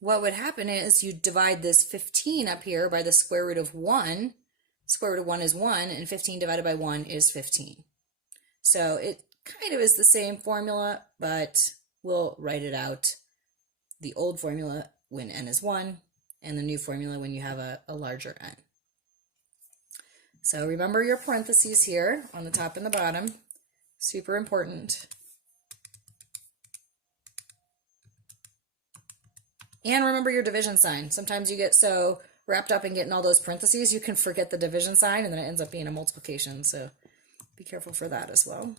what would happen is you divide this 15 up here by the square root of 1. Square root of 1 is 1, and 15 divided by 1 is 15. So it kind of is the same formula, but we'll write it out. The old formula when n is 1, and the new formula when you have a larger n. So remember your parentheses here on the top and the bottom. Super important. And remember your division sign. Sometimes you get so wrapped up in getting all those parentheses, you can forget the division sign, and then it ends up being a multiplication. So be careful for that as well.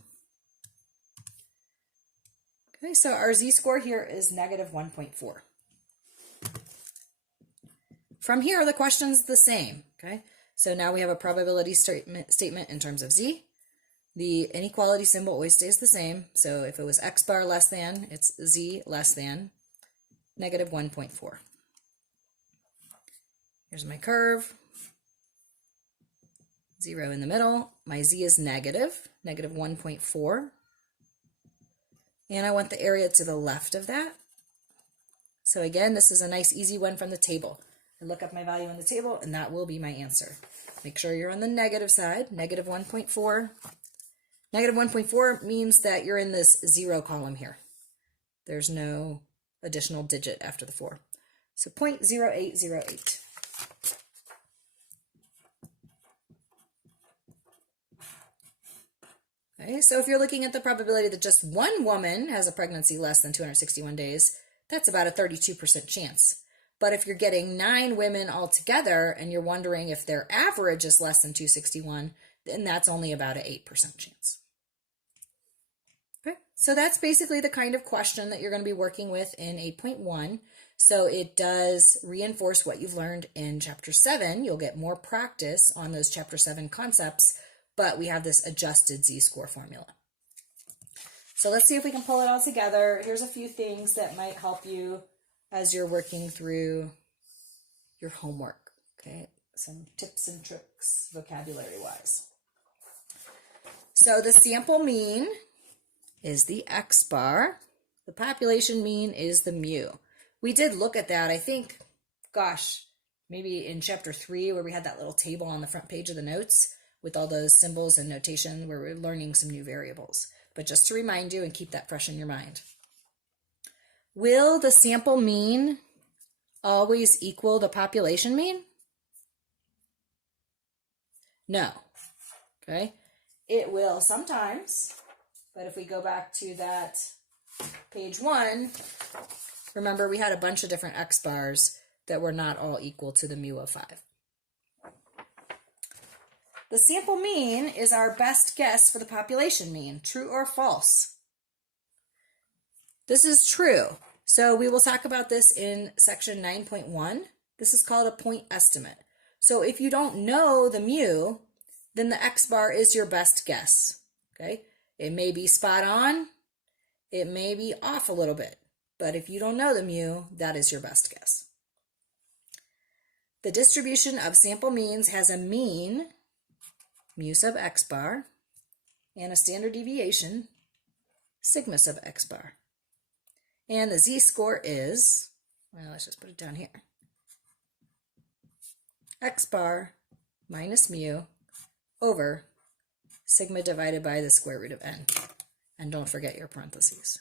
Okay, so our z-score here is negative 1.4. From here, the question's the same. Okay, so now we have a probability statement in terms of z. The inequality symbol always stays the same. So if it was x bar less than, it's z less than negative 1.4. Here's my curve. 0 in the middle. My z is negative 1.4. And I want the area to the left of that. So again, this is a nice easy one from the table. I look up my value on the table, and that will be my answer. Make sure you're on the negative side, negative 1.4. Negative 1.4 means that you're in this 0 column here. There's no additional digit after the 4. So 0.0808. Okay, so if you're looking at the probability that just one woman has a pregnancy less than 261 days, that's about a 32% chance. But if you're getting 9 women all together and you're wondering if their average is less than 261, then that's only about an 8% chance. Okay, so that's basically the kind of question that you're going to be working with in 8.1. So it does reinforce what you've learned in Chapter 7. You'll get more practice on those Chapter 7 concepts, but we have this adjusted z-score formula. So let's see if we can pull it all together. Here's a few things that might help you as you're working through your homework. Okay, some tips and tricks vocabulary-wise. So the sample mean is the x bar. The population mean is the mu. We did look at that, I think, gosh, maybe in Chapter 3 where we had that little table on the front page of the notes with all those symbols and notation where we're learning some new variables. But just to remind you and keep that fresh in your mind. Will the sample mean always equal the population mean? No. Okay. It will sometimes, but if we go back to that page 1, remember we had a bunch of different x bars that were not all equal to the mu of 5. The sample mean is our best guess for the population mean. True or false? This is true. So we will talk about this in section 9.1. This is called a point estimate. So if you don't know the mu, then the x bar is your best guess. Okay? It may be spot on. It may be off a little bit. But if you don't know the mu, that is your best guess. The distribution of sample means has a mean, mu sub x bar, and a standard deviation, sigma sub x bar. And the z-score is, well, let's just put it down here, x bar minus mu over sigma divided by the square root of n. And don't forget your parentheses.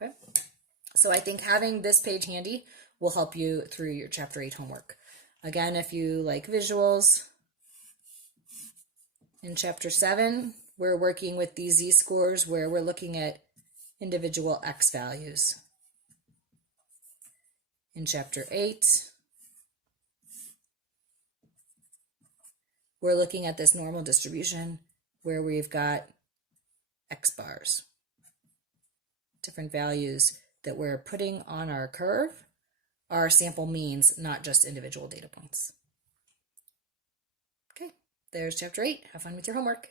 Okay, so I think having this page handy will help you through your Chapter 8 homework. Again, if you like visuals, in Chapter 7, we're working with these z-scores where we're looking at individual x values. In Chapter 8, we're looking at this normal distribution where we've got x bars, different values that we're putting on our curve. Our sample means, not just individual data points. Okay, there's Chapter 8. Have fun with your homework.